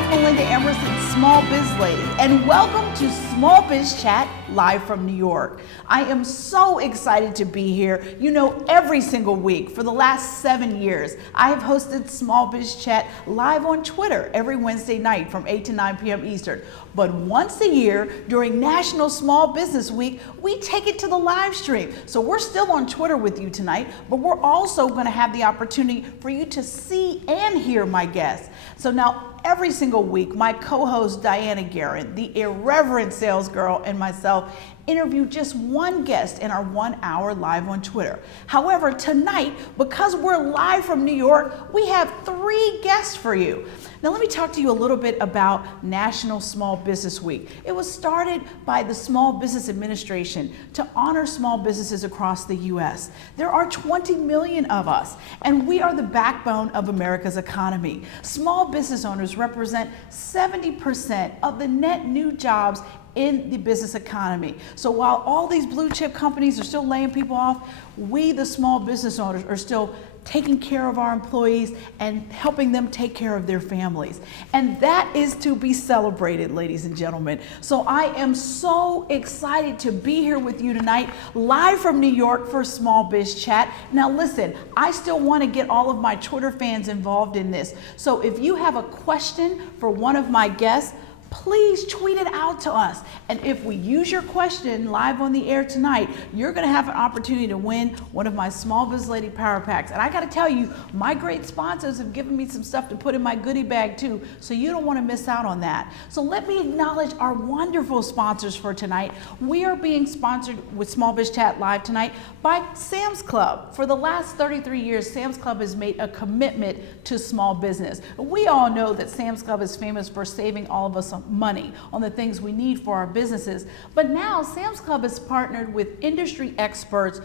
I'm Melinda Emerson, SmallBizLady, and welcome to Small Biz Chat live from New York. I am so excited to be here. You know, every single week for the last 7 years, I have hosted Small Biz Chat live on Twitter every Wednesday night from 8 to 9 p.m. Eastern. But once a year during National Small Business Week, we take it to the live stream. So we're still on Twitter with you tonight, but we're also going to have the opportunity for you to see and hear my guests. So now, every single week, my co-host Diana Guerin, the irreverent sales girl, and myself interview just one guest in our 1 hour live on Twitter. However, tonight, because we're live from New York, we have 3 guests for you. Now, let me talk to you a little bit about National Small Business Week. It was started by the Small Business Administration to honor small businesses across the U.S. There are 20 million of us, and we are the backbone of America's economy. Small business owners represent 70% of the net new jobs in the business economy. So while all these blue chip companies are still laying people off, we, the small business owners, are still taking care of our employees and helping them take care of their families. And that is to be celebrated, ladies and gentlemen. So I am so excited to be here with you tonight, live from New York for Small Biz Chat. Now listen, I still want to get all of my Twitter fans involved in this. So if you have a question for one of my guests, please tweet it out to us. And if we use your question live on the air tonight, you're going to have an opportunity to win one of my SmallBizLady Power Packs. And I got to tell you, my great sponsors have given me some stuff to put in my goodie bag too, so you don't want to miss out on that. So let me acknowledge our wonderful sponsors for tonight. We are being sponsored with Small Biz Chat Live tonight by Sam's Club. For the last 33 years, Sam's Club has made a commitment to small business. We all know that Sam's Club is famous for saving all of us some money on the things we need for our businesses. But now Sam's Club has partnered with industry experts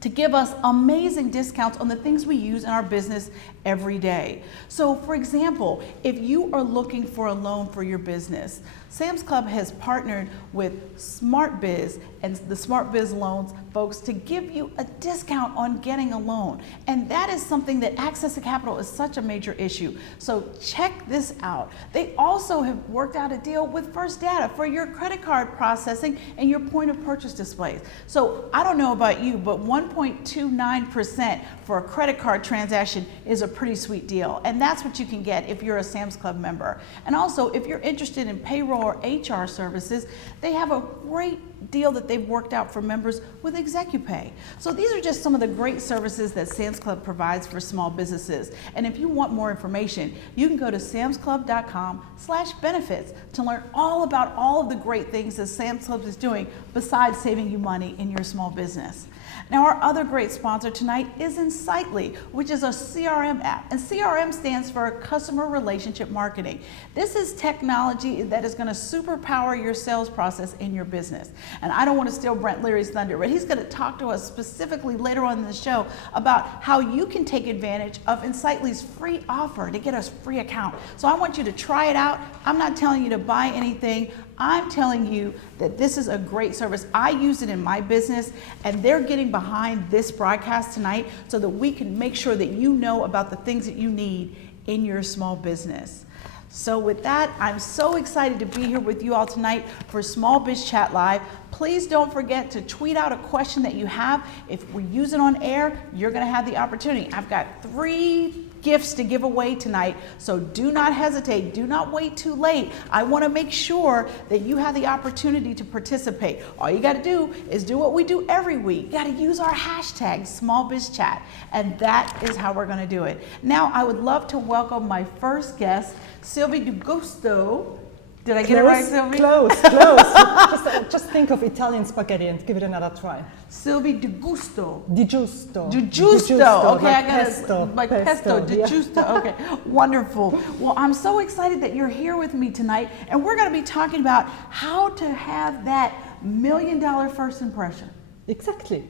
to give us amazing discounts on the things we use in our business every day. So for example, if you are looking for a loan for your business, Sam's Club has partnered with SmartBiz and the SmartBiz loans folks to give you a discount on getting a loan. And that is something that access to capital is such a major issue. So check this out. They also have worked out a deal with First Data for your credit card processing and your point of purchase displays. So I don't know about you, but 1.29% for a credit card transaction is a pretty sweet deal. And that's what you can get if you're a Sam's Club member. And also, if you're interested in payroll or HR services, they have a great deal that they've worked out for members with ExecuPay. So these are just some of the great services that Sam's Club provides for small businesses. And if you want more information, you can go to samsclub.com/benefits to learn all about all of the great things that Sam's Club is doing besides saving you money in your small business. Now, our other great sponsor tonight is Insightly, which is a CRM app. And CRM stands for Customer Relationship Marketing. This is technology that is going to superpower your sales process in your business. And I don't want to steal Brent Leary's thunder, but he's going to talk to us specifically later on in the show about how you can take advantage of Insightly's free offer to get a free account. So I want you to try it out. I'm not telling you to buy anything. I'm telling you that this is a great service. I use it in my business, and they're getting behind this broadcast tonight so that we can make sure that you know about the things that you need in your small business. So with that, I'm so excited to be here with you all tonight for Small Biz Chat Live. Please don't forget to tweet out a question that you have. If we use it on air, you're going to have the opportunity. I've got 3 gifts to give away tonight, so do not hesitate. Do not wait too late. I want to make sure that you have the opportunity to participate. All you got to do is do what we do every week. You got to use our hashtag SmallBizChat, and that is how we're going to do it. Now, I would love to welcome my first guest, Sylvie di Giusto. Did I get it right, Sylvie? Close. just think of Italian spaghetti and give it another try. Sylvie di Giusto. diGiusto. diGiusto. Okay, like I got pesto, it. Like pesto, diGiusto. Yeah. Okay, wonderful. Well, I'm so excited that you're here with me tonight, and we're going to be talking about how to have that $1 million first impression. Exactly.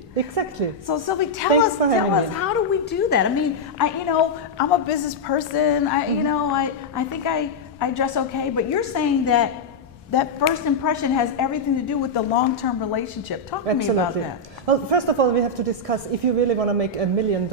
So Sylvie, tell us, how do we do that? I mean, I'm a business person. I think I dress okay, but you're saying that that first impression has everything to do with the long-term relationship. Talk to me about that. Well, first of all, we have to discuss if you really want to make $1 million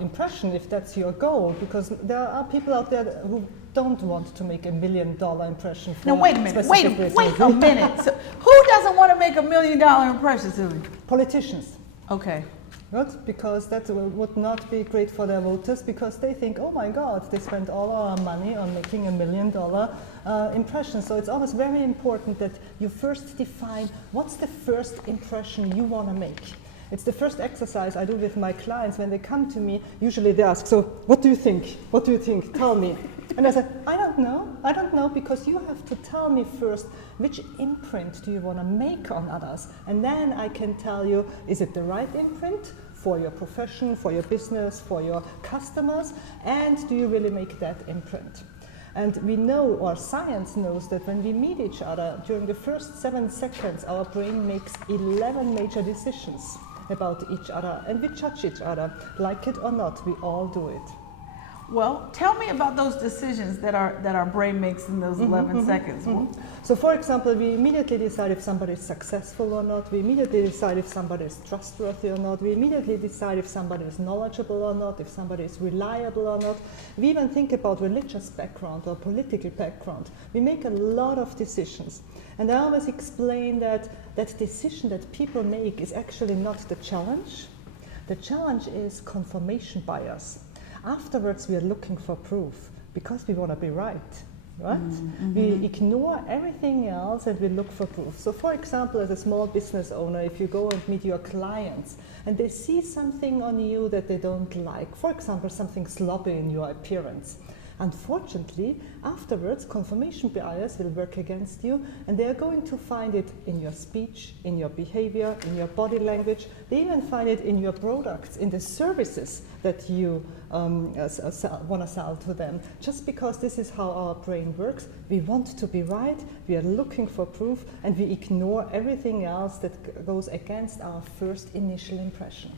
impression, if that's your goal, because there are people out there who don't want to make $1 million impression. For now, wait a minute. Wait a minute. So, who doesn't want to make $1 million impression, Sylvie? Politicians. Okay. Not because that would not be great for their voters, because they think, oh my God, they spent all our money on making $1 million impression. So it's always very important that you first define what's the first impression you want to make. It's the first exercise I do with my clients when they come to me. Usually they ask, so what do you think? What do you think? Tell me. And I said, I don't know, because you have to tell me first which imprint do you want to make on others. And then I can tell you, is it the right imprint for your profession, for your business, for your customers, and do you really make that imprint? And we know, or science knows, that when we meet each other, during the first 7 seconds, our brain makes 11 major decisions about each other, and we judge each other. Like it or not, we all do it. Well, tell me about those decisions that our brain makes in those 11 seconds. So, for example, we immediately decide if somebody is successful or not. We immediately decide if somebody is trustworthy or not. We immediately decide if somebody is knowledgeable or not, if somebody is reliable or not. We even think about religious background or political background. We make a lot of decisions. And I always explain that that decision that people make is actually not the challenge. The challenge is confirmation bias. Afterwards, we are looking for proof because we want to be right, right? We ignore everything else and we look for proof. So, for example, as a small business owner, if you go and meet your clients and they see something on you that they don't like, for example, something sloppy in your appearance, unfortunately, afterwards, confirmation bias will work against you, and they are going to find it in your speech, in your behavior, in your body language. They even find it in your products, in the services that you want to sell to them. Just because this is how our brain works, we want to be right, we are looking for proof, and we ignore everything else that goes against our first initial impression.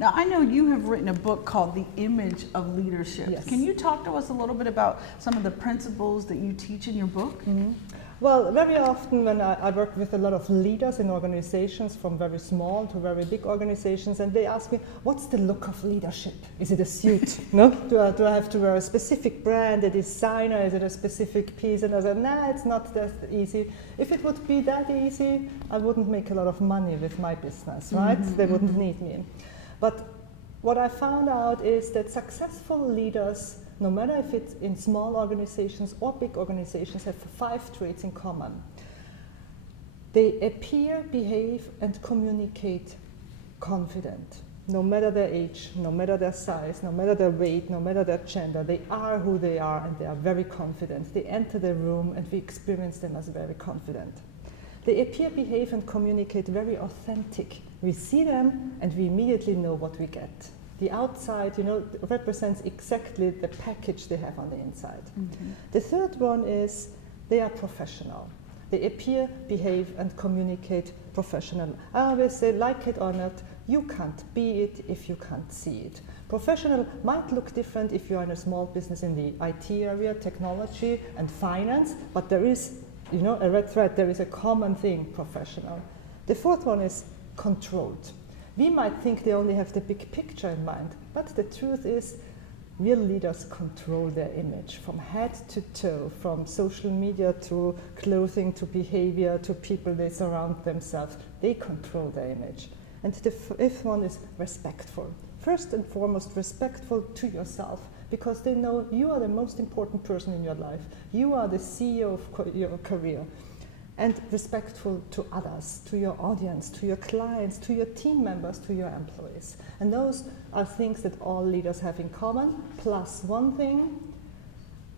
Now, I know you have written a book called The Image of Leadership. Yes. Can you talk to us a little bit about some of the principles that you teach in your book? Well, very often when I work with a lot of leaders in organizations, from very small to very big organizations, and they ask me, what's the look of leadership? Is it a suit? No? Do I have to wear a specific brand, a designer? Is it a specific piece? And I said, nah, it's not that easy. If it would be that easy, I wouldn't make a lot of money with my business, right? They wouldn't need me. But what I found out is that successful leaders, no matter if it's in small organizations or big organizations, have 5 traits in common. They appear, behave, and communicate confident. No matter their age, no matter their size, no matter their weight, no matter their gender, they are who they are, and they are very confident. They enter the room and we experience them as very confident. They appear, behave, and communicate very authentic. We see them and we immediately know what we get. The outside, represents exactly the package they have on the inside. The third one is they are professional. They appear, behave, and communicate professional. I always say, like it or not, you can't be it if you can't see it. Professional might look different if you're in a small business in the IT area, technology, and finance, but there is, a red thread, there is a common thing, professional. The fourth one is controlled. We might think they only have the big picture in mind, but the truth is real leaders control their image from head to toe, from social media to clothing to behavior to people they surround themselves. They control their image. And the fifth one is respectful. First and foremost, respectful to yourself, because they know you are the most important person in your life. You are the CEO of your career. And respectful to others, to your audience, to your clients, to your team members, to your employees. And those are things that all leaders have in common. Plus one thing,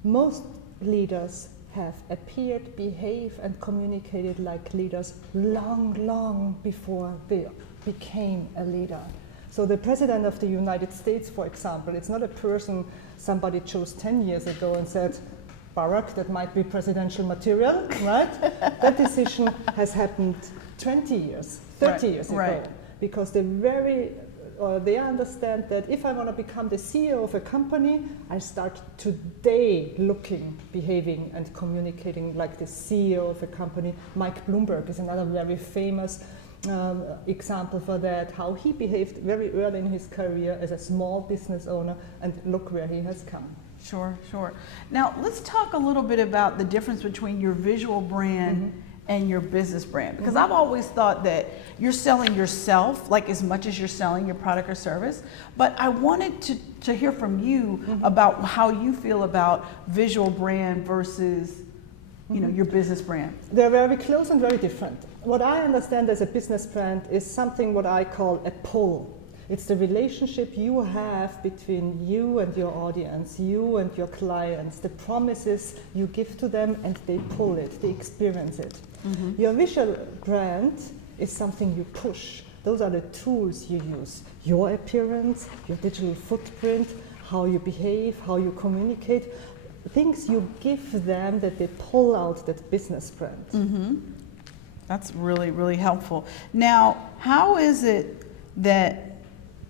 most leaders have appeared, behaved, and communicated like leaders long before they became a leader. So the President of the United States, for example, it's not a person somebody chose 10 years ago and said, Barack, that might be presidential material, right? That decision has happened 20 years, 30 years ago, because the very they understand that if I want to become the CEO of a company, I start today looking, behaving, and communicating like the CEO of a company. Mike Bloomberg is another very famous example for that, how he behaved very early in his career as a small business owner, and look where he has come. Sure, sure. Now, let's talk a little bit about the difference between your visual brand and your business brand, because I've always thought that you're selling yourself like as much as you're selling your product or service, but I wanted to hear from you about how you feel about visual brand versus your business brand. They're very close and very different. What I understand as a business brand is something what I call a pull. It's the relationship you have between you and your audience, you and your clients, the promises you give to them, and they pull it, they experience it. Your visual brand is something you push. Those are the tools you use. Your appearance, your digital footprint, how you behave, how you communicate, things you give them that they pull out that business brand. That's really, really helpful. Now, how is it that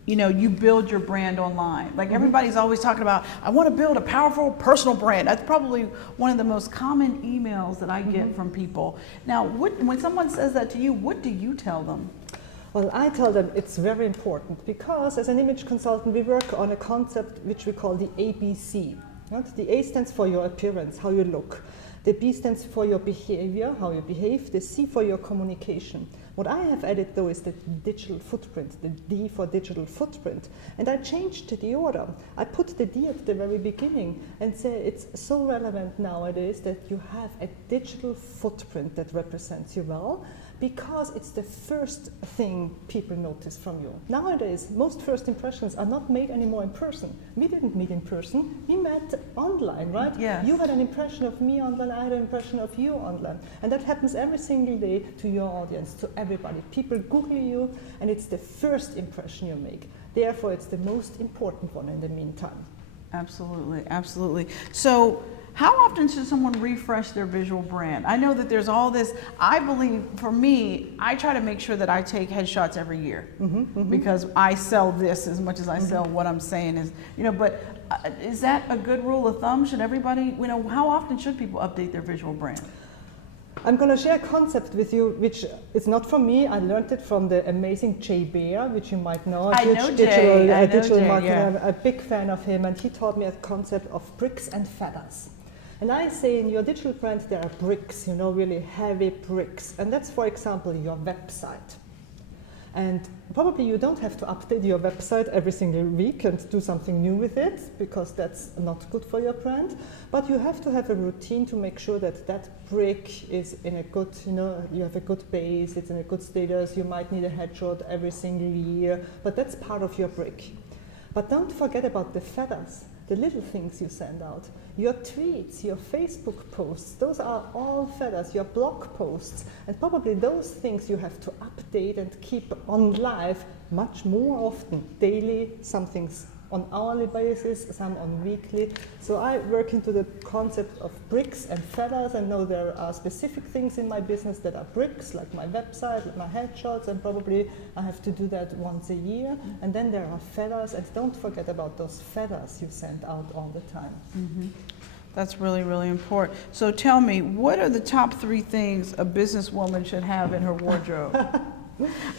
you build your brand online? Like everybody's always talking about, I want to build a powerful personal brand. That's probably one of the most common emails that I get from people. Now, when someone says that to you, what do you tell them? Well, I tell them it's very important because as an image consultant, we work on a concept which we call the ABC. Right? The A stands for your appearance, how you look. The B stands for your behavior, how you behave. The C for your communication. What I have added though is the digital footprint, the D for digital footprint. And I changed the order. I put the D at the very beginning and say it's so relevant nowadays that you have a digital footprint that represents you well, because it's the first thing people notice from you. Nowadays, most first impressions are not made anymore in person. We didn't meet in person, we met online, right? Yes. You had an impression of me online, I had an impression of you online. And that happens every single day to your audience, to everybody. People Google you, and it's the first impression you make. Therefore, it's the most important one in the meantime. Absolutely, absolutely. So, how often should someone refresh their visual brand? I know that there's all this, I believe, for me, I try to make sure that I take headshots every year because I sell this as much as I sell what I'm saying is, but is that a good rule of thumb? Should everybody, how often should people update their visual brand? I'm going to share a concept with you, which is not from me. I learned it from the amazing Jay Baer, which you might know. I know Jay. Digital marketer. Yeah. I'm a big fan of him, and he taught me a concept of bricks and feathers. And I say in your digital brand there are bricks, really heavy bricks. And that's, for example, your website. And probably you don't have to update your website every single week and do something new with it, because that's not good for your brand. But you have to have a routine to make sure that that brick is in a good, you have a good base, it's in a good status. You might need a headshot every single year, but that's part of your brick. But don't forget about the feathers, the little things you send out. Your tweets, your Facebook posts, those are all feathers, your blog posts. And probably those things you have to update and keep on live much more often, daily, some things on hourly basis, some on weekly. So I work into the concept of bricks and feathers, and know there are specific things in my business that are bricks, like my website, like my headshots, and probably I have to do that once a year. And then there are feathers, and don't forget about those feathers you send out all the time. That's really, really important. So tell me, what are the top 3 things a businesswoman should have in her wardrobe?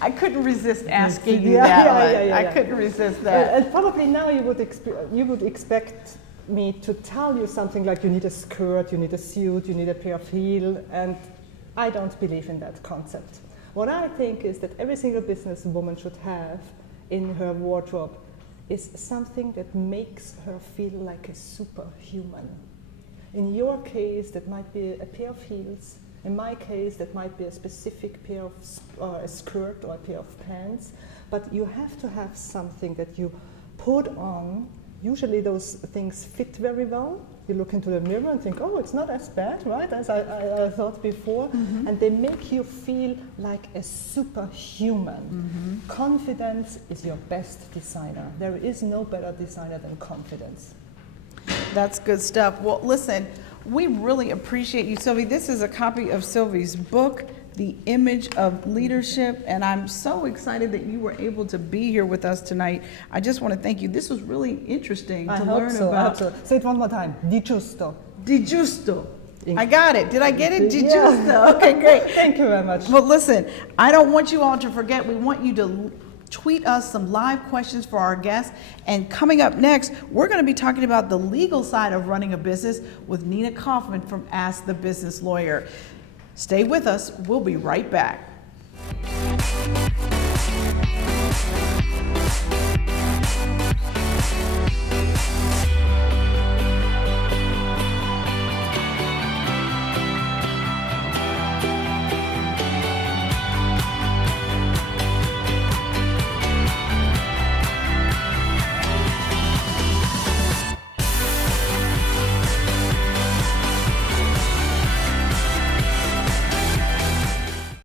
I couldn't resist asking you that. I couldn't resist that. And probably now you would expect me to tell you something like you need a skirt, you need a suit, you need a pair of heels, and I don't believe in that concept. What I think is that every single businesswoman should have in her wardrobe is something that makes her feel like a superhuman. In your case, that might be a pair of heels. In my case, that might be a specific pair of a skirt or a pair of pants. But you have to have something that you put on. Usually those things fit very well. You look into the mirror and think, oh, it's not as bad, right, as I thought before. And they make you feel like a superhuman. Confidence is your best designer. There is no better designer than confidence. That's good stuff. Well, listen, We really appreciate you, Sylvie. This is a copy of Sylvie's book, The Image of Leadership, and I'm so excited that you were able to be here with us tonight. I just want to thank you. This was really interesting to learn about. I hope so. Say it one more time. diGiusto. diGiusto. I got it. Did I get it? diGiusto. Yeah. Okay, great. Thank you very much. Well, listen, I don't want you all to forget. We want you to tweet us some live questions for our guests. And coming up next, we're going to be talking about the legal side of running a business with Nina Kaufman from Ask the Business Lawyer. Stay with us. We'll be right back.